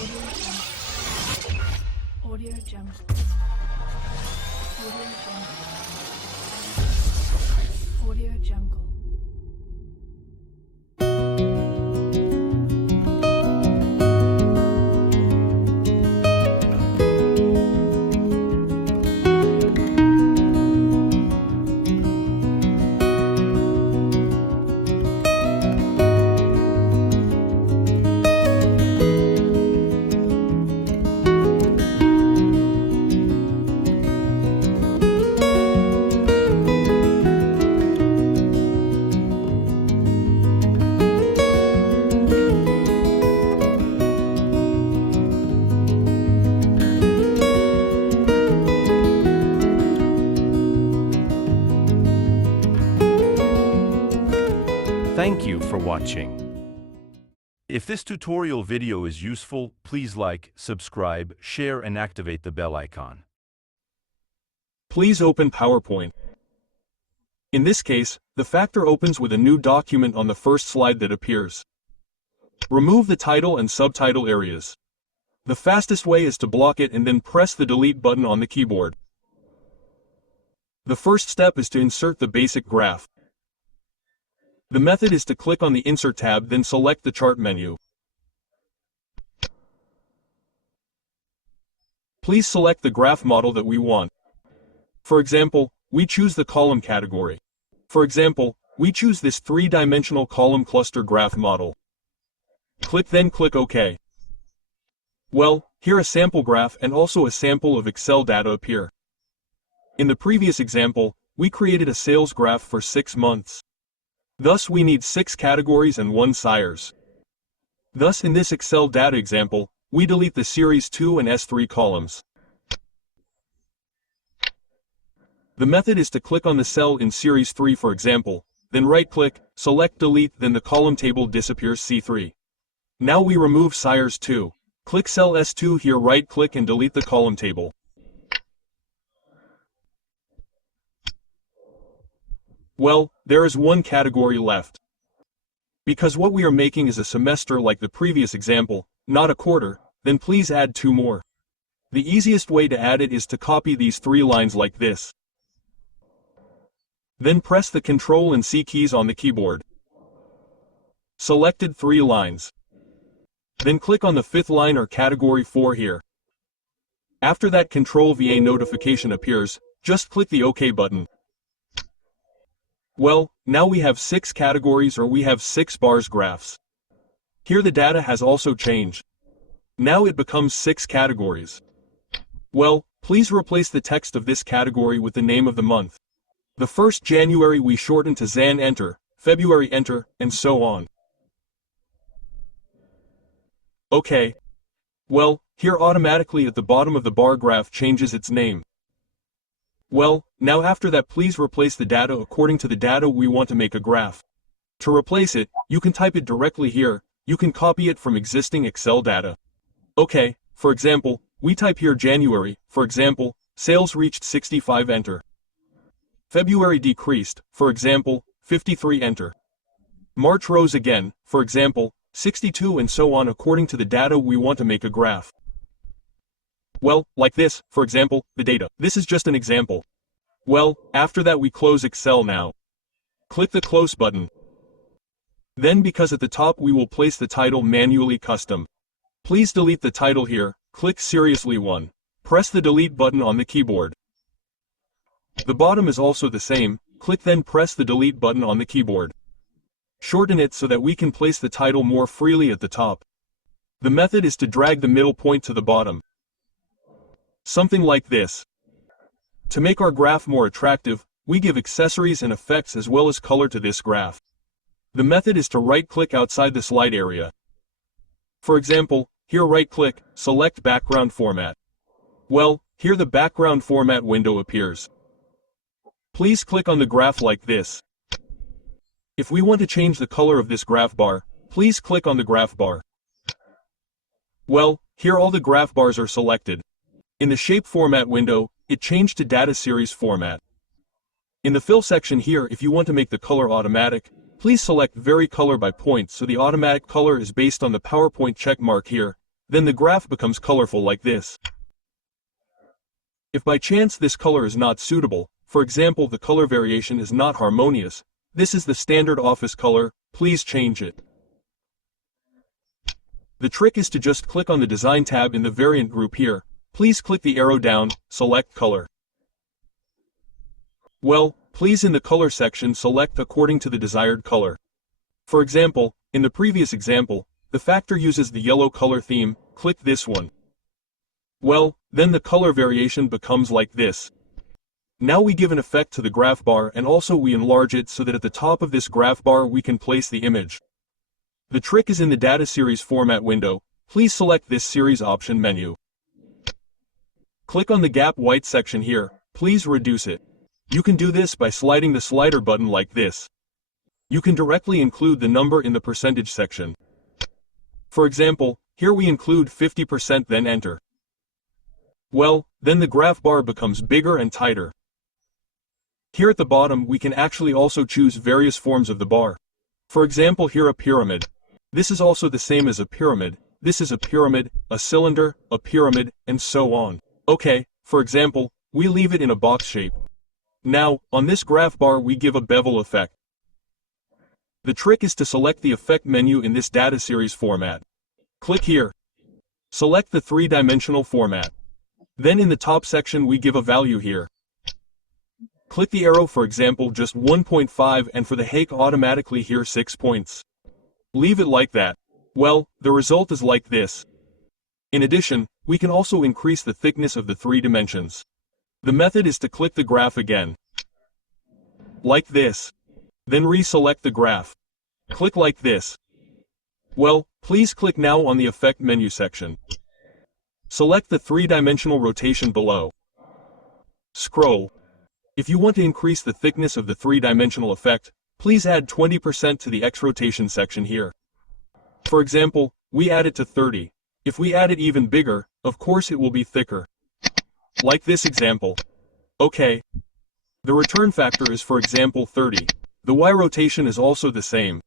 Audio Jungle. Audio Jungle. Audio Jungle. Thank you for watching. If this tutorial video is useful, please like, subscribe, share and activate the bell icon. Please open PowerPoint. In this case, the Factor opens with a new document on the first slide that appears. Remove the title and subtitle areas. The fastest way is to block it and then press the delete button on the keyboard. The first step is to insert the basic graph. The method is to click on the Insert tab, then select the Chart menu. Please select the graph model that we want. For example, we choose the column category. For example, we choose this three-dimensional column cluster graph model. Then click OK. Well, here a sample graph and also a sample of Excel data appear. In the previous example, we created a sales graph for 6 months. Thus we need 6 categories and 1 sires. Thus in this Excel data example, we delete the Series 2 and S3 columns. The method is to click on the cell in Series 3 for example, then right-click, select Delete, then the column table disappears C3. Now we remove Sires 2. Click cell S2 here, right-click and delete the column table. Well, there is 1 category left. Because what we are making is a semester like the previous example, not a quarter, then please add 2 more. The easiest way to add it is to copy these 3 lines like this. Then press the Ctrl and C keys on the keyboard. Selected 3 lines. Then click on the 5th line or category 4 here. After that Ctrl VA notification appears, just click the OK button. Well, now we have 6 categories or we have 6 bars graphs. Here the data has also changed. Now it becomes 6 categories. Well, please replace the text of this category with the name of the month. The 1st January we shorten to Zan, enter, February enter, and so on. OK. Well, here automatically at the bottom of the bar graph changes its name. Well, now after that please replace the data according to the data we want to make a graph. To replace it, you can type it directly here, you can copy it from existing Excel data. OK, for example, we type here January, for example, sales reached 65 enter. February decreased, for example, 53 enter. March rose again, for example, 62 and so on according to the data we want to make a graph. Well, like this, for example, the data. This is just an example. Well, after that we close Excel now. Click the Close button. Then because at the top we will place the title manually custom. Please delete the title here, click Seriously 1. Press the Delete button on the keyboard. The bottom is also the same, click then press the Delete button on the keyboard. Shorten it so that we can place the title more freely at the top. The method is to drag the middle point to the bottom. Something like this. To make our graph more attractive, we give accessories and effects as well as color to this graph. The method is to right-click outside the slide area. For example, here right-click, select Background Format. Well, here the background format window appears. Please click on the graph like this. If we want to change the color of this graph bar, please click on the graph bar. Well, here all the graph bars are selected. In the Shape Format window, it changed to Data Series Format. In the Fill section here, if you want to make the color automatic, please select Vary Color by Point so the automatic color is based on the PowerPoint check mark here, then the graph becomes colorful like this. If by chance this color is not suitable, for example the color variation is not harmonious, this is the standard office color, please change it. The trick is to just click on the Design tab in the Variant group here. Please click the arrow down, select Color. Well, please in the Color section select according to the desired color. For example, in the previous example, the Factor uses the yellow color theme, click this one. Well, then the color variation becomes like this. Now we give an effect to the graph bar and also we enlarge it so that at the top of this graph bar we can place the image. The trick is in the Data Series Format window. Please select this Series option menu. Click on the gap white section here, please reduce it. You can do this by sliding the slider button like this. You can directly include the number in the percentage section. For example, here we include 50% then enter. Well, then the graph bar becomes bigger and tighter. Here at the bottom we can actually also choose various forms of the bar. For example here a pyramid. This is also the same as a pyramid, this is a pyramid, a cylinder, a pyramid, and so on. Okay, for example, we leave it in a box shape. Now, on this graph bar we give a bevel effect. The trick is to select the effect menu in this Data Series format. Click here. Select the 3-dimensional format. Then in the top section we give a value here. Click the arrow for example just 1.5 and for the height automatically here 6 points. Leave it like that. Well, the result is like this. In addition, we can also increase the thickness of the 3 dimensions. The method is to click the graph again. Like this. Then reselect the graph. Click like this. Well, please click now on the Effect menu section. Select the 3-dimensional rotation below. Scroll. If you want to increase the thickness of the 3-dimensional effect, please add 20% to the X rotation section here. For example, we add it to 30. If we add it even bigger, of course it will be thicker. Like this example. Okay. The return factor is for example 30. The Y rotation is also the same.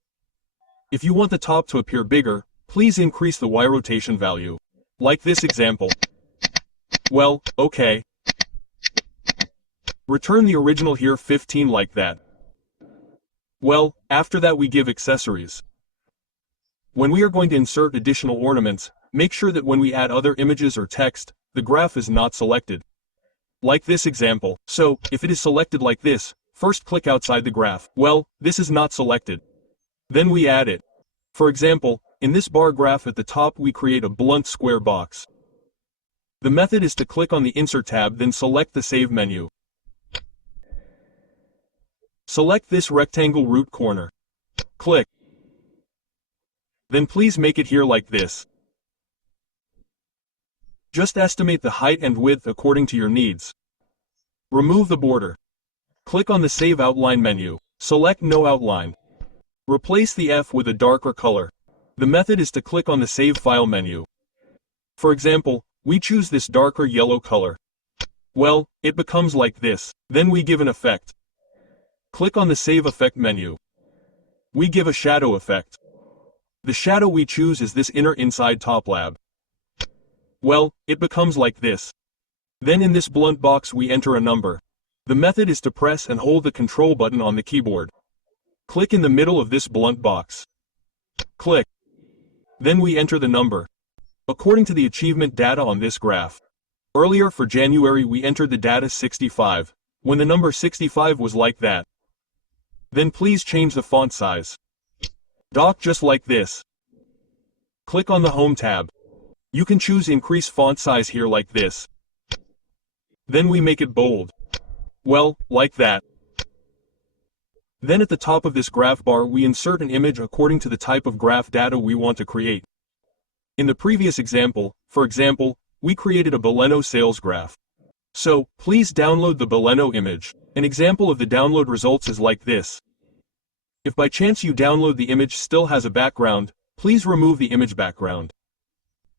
If you want the top to appear bigger, please increase the Y rotation value. Like this example. Well, okay. Return the original here 15 like that. Well, after that we give accessories. When we are going to insert additional ornaments, make sure that when we add other images or text, the graph is not selected. Like this example. So, if it is selected like this, first click outside the graph. Well, this is not selected. Then we add it. For example, in this bar graph at the top we create a blunt square box. The method is to click on the Insert tab then select the Save menu. Select this rectangle root corner. Click. Then please make it here like this. Just estimate the height and width according to your needs. Remove the border. Click on the Save Outline menu. Select No Outline. Replace the F with a darker color. The method is to click on the Save File menu. For example, we choose this darker yellow color. Well, it becomes like this. Then we give an effect. Click on the Save Effect menu. We give a shadow effect. The shadow we choose is this inner inside top lab. Well, it becomes like this. Then in this blunt box we enter a number. The method is to press and hold the control button on the keyboard. Click in the middle of this blunt box. Click. Then we enter the number. According to the achievement data on this graph. Earlier for January we entered the data 65, when the number 65 was like that. Then please change the font size. Dock just like this. Click on the Home tab. You can choose increase font size here like this. Then we make it bold. Well, like that. Then at the top of this graph bar we insert an image according to the type of graph data we want to create. In the previous example, for example, we created a Baleno sales graph. So, please download the Baleno image. An example of the download results is like this. If by chance you download the image still has a background, please remove the image background.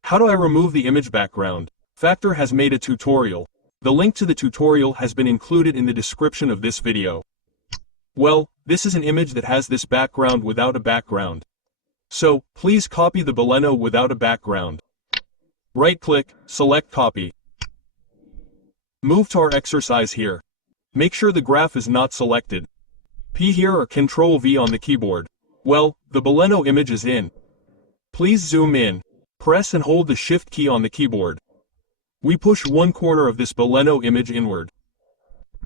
How do I remove the image background? Factor has made a tutorial. The link to the tutorial has been included in the description of this video. Well, this is an image that has this background without a background. So, please copy the Baleno without a background. Right-click, select Copy. Move to our exercise here. Make sure the graph is not selected. P here or Ctrl-V on the keyboard. Well, the Baleno image is in. Please zoom in. Press and hold the Shift key on the keyboard. We push one corner of this Baleno image inward.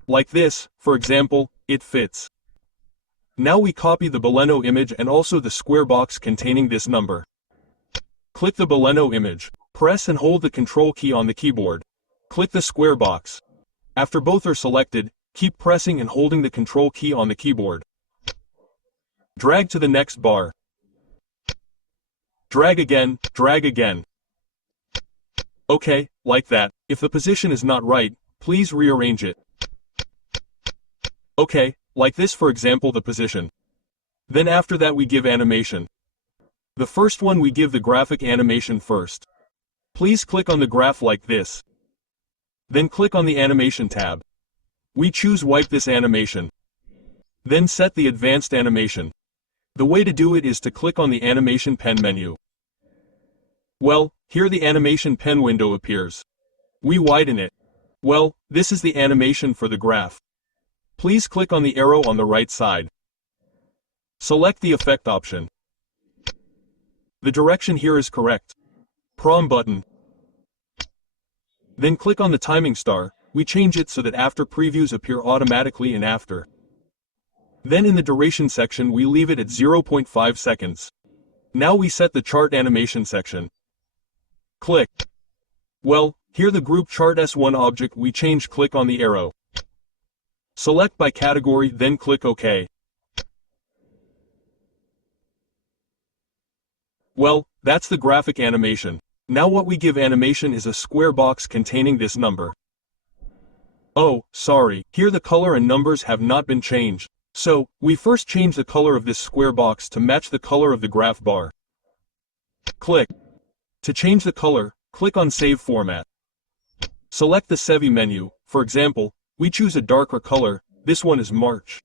Like this, for example, it fits. Now we copy the Baleno image and also the square box containing this number. Click the Baleno image. Press and hold the Control key on the keyboard. Click the square box. After both are selected, keep pressing and holding the Control key on the keyboard. Drag to the next bar. Drag again, drag again. Okay, like that. If the position is not right, please rearrange it. Okay, like this, for example, the position. Then after that we give animation. The first one we give the graphic animation first. Please click on the graph like this. Then click on the animation tab. We choose wipe this animation. Then set the advanced animation. The way to do it is to click on the animation pen menu. Well, here the animation pen window appears. We widen it. Well, this is the animation for the graph. Please click on the arrow on the right side. Select the effect option. The direction here is correct. Prom button. Then click on the timing star. We change it so that after previews appear automatically in after. Then in the duration section we leave it at 0.5 seconds. Now we set the chart animation section. Click. Well, here the group chart S1 object we change, click on the arrow. Select by category, then click OK. Well, that's the graphic animation. Now what we give animation is a square box containing this number. Oh, sorry, here the color and numbers have not been changed. So, we first change the color of this square box to match the color of the graph bar. Click. To change the color, click on Save Format. Select the Sevi menu. For example, we choose a darker color. This one is March.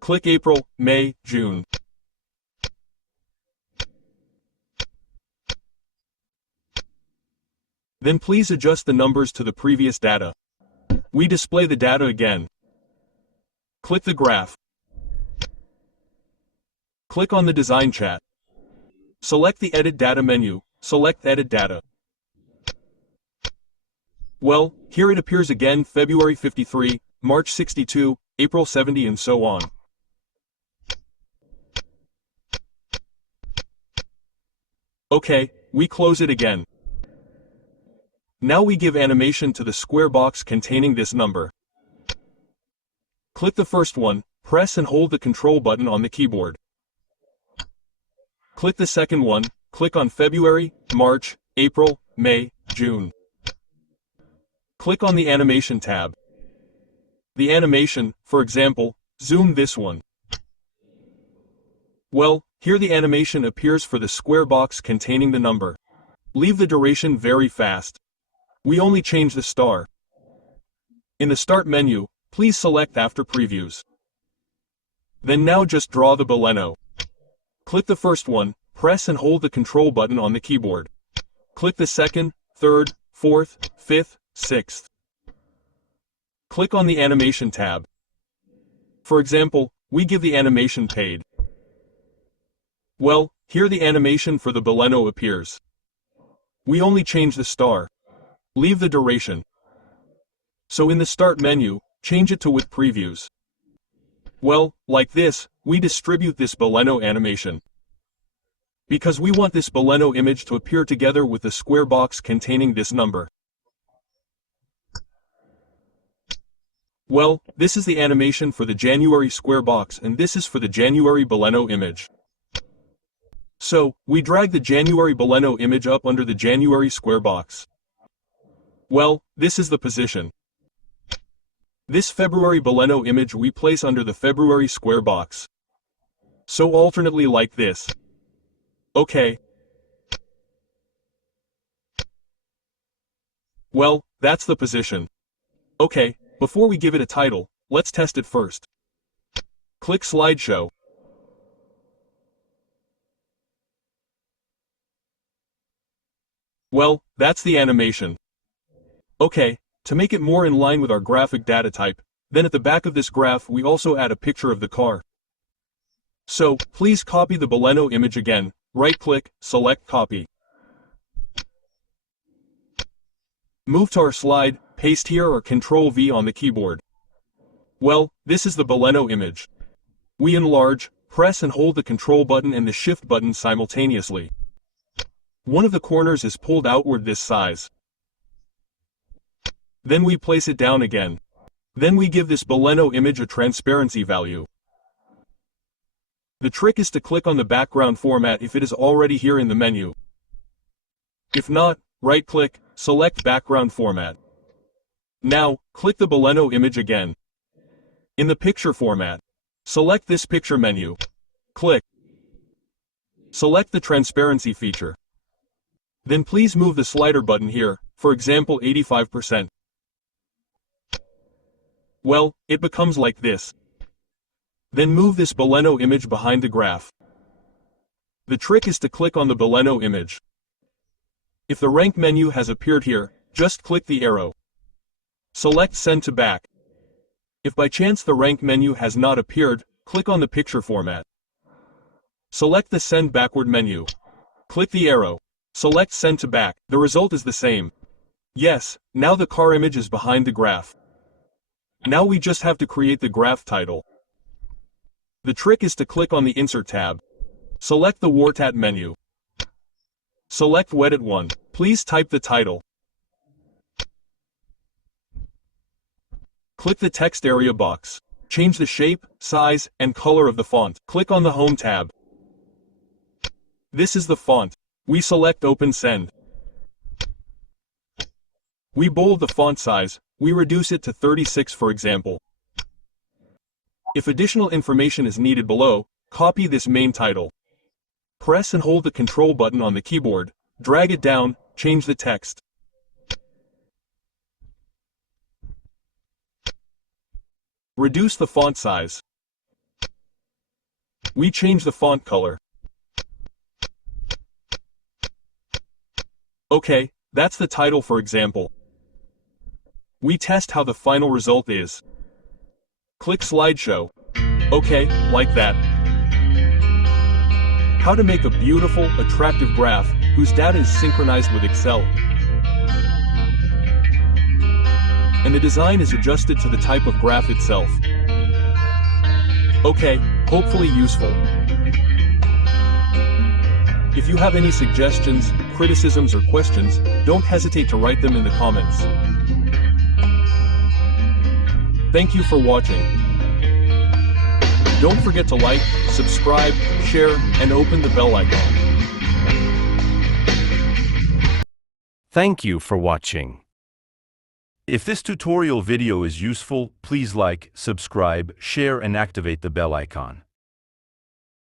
Click April, May, June. Then please adjust the numbers to the previous data. We display the data again. Click the graph. Click on the design chat. Select the Edit Data menu. Select Edit Data. Well, here it appears again, February 53, March 62, April 70 and so on. Okay, we close it again. Now we give animation to the square box containing this number. Click the first one, press and hold the Control button on the keyboard. Click the second one, click on February, March, April, May, June. Click on the Animation tab. The animation, for example, zoom this one. Well, here the animation appears for the square box containing the number. Leave the duration very fast. We only change the star. In the Start menu, please select After Previews. Then now just draw the Baleno. Click the first one, press and hold the Control button on the keyboard. Click the second, third, fourth, fifth, sixth. Click on the Animation tab. For example, we give the animation paid. Well, here the animation for the Baleno appears. We only change the star. Leave the duration. So in the Start menu, change it to with previews. Well, like this, we distribute this Baleno animation. Because we want this Baleno image to appear together with the square box containing this number. Well, this is the animation for the January square box and this is for the January Baleno image. So, we drag the January Baleno image up under the January square box. Well, this is the position. This February Baleno image we place under the February square box. So alternately like this. Okay. Well, that's the position. Okay, before we give it a title, let's test it first. Click Slideshow. Well, that's the animation. Okay, to make it more in line with our graphic data type, then at the back of this graph we also add a picture of the car. So, please copy the Baleno image again, right-click, select Copy. Move to our slide, paste here or Ctrl-V on the keyboard. Well, this is the Baleno image. We enlarge, press and hold the Control button and the Shift button simultaneously. One of the corners is pulled outward this size. Then we place it down again. Then we give this Baleno image a transparency value. The trick is to click on the background format if it is already here in the menu. If not, right-click, select Background Format. Now, click the Baleno image again. In the picture format, select this picture menu. Click. Select the transparency feature. Then please move the slider button here, for example 85%. Well, it becomes like this. Then move this Baleno image behind the graph. The trick is to click on the Baleno image. If the rank menu has appeared here, just click the arrow. Select Send to Back. If by chance the rank menu has not appeared, click on the picture format. Select the Send Backward menu. Click the arrow. Select Send to Back. The result is the same. Yes, now the car image is behind the graph. Now we just have to create the graph title. The trick is to click on the Insert tab. Select the WordTat menu. Select Wedit 1. Please type the title. Click the text area box. Change the shape, size, and color of the font. Click on the Home tab. This is the font. We select Open Send. We bold the font size. We reduce it to 36 for example. If additional information is needed below, copy this main title. Press and hold the Control button on the keyboard, drag it down, change the text. Reduce the font size. We change the font color. Okay, that's the title for example. We test how the final result is. Click Slideshow. Okay, like that. How to make a beautiful, attractive graph whose data is synchronized with Excel. And the design is adjusted to the type of graph itself. Okay, hopefully useful. If you have any suggestions, criticisms or questions, don't hesitate to write them in the comments. Thank you for watching. Don't forget to like, subscribe, share, and open the bell icon. Thank you for watching. If this tutorial video is useful, please like, subscribe, share, and activate the bell icon.